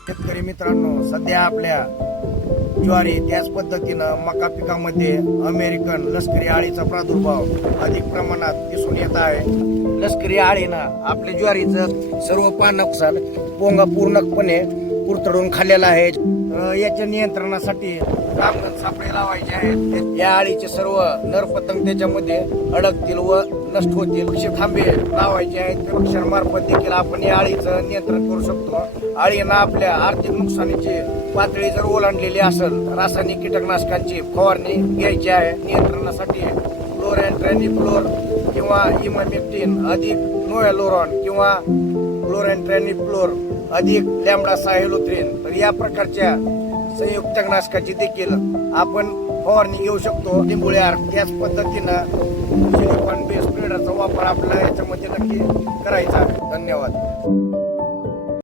शेतकरी मित्रांनो सध्या आपल्या ज्वारी त्याच पद्धतीनं मका पिकामध्ये अमेरिकन लष्करी आळीचा प्रादुर्भाव अधिक प्रमाणात दिसून येत आहे. लष्करी आळीनं आपल्या ज्वारीचं सर्व पान नुकसान पोंगा पूर्णपणे कुरतडून खाल्लेला आहे. याच्या नियंत्रणासाठी रामगण सापळे लावायचे आहेत. या आळीचे सर्व नर पतंग त्याच्यामध्ये अडकतील व नष्ट होतील. वृक्ष थांबे लावायचे आहेत. त्या वृक्षांमार्फत देखील आपण या आळीचं नियंत्रण करू शकतो. आळीनं आपल्या आर्थिक नुकसानीची पातळी जर ओलांडलेली असेल रासायनिक कीटकनाशकांची फवारणी घ्यायची आहे. नियंत्रणासाठी फ्लोर अँड ट्रॅनिफ्लोर किंवा इमामिक्टिन अधिक नोयालोरॉन किंवा फ्लोर अँड ट्रॅनिफ्लोर अधिक लॅमडा साहेलोथ्रिन तर या प्रकारच्या संयुक्त नाशकाची देखील आपण फवारणी घेऊ शकतो. लिंबुळ्यार त्याच पद्धतीनं सिलिकॉन बेस स्प्रेडरचा वापर आपल्याला याच्यामध्ये नक्की करायचा धन्यवाद.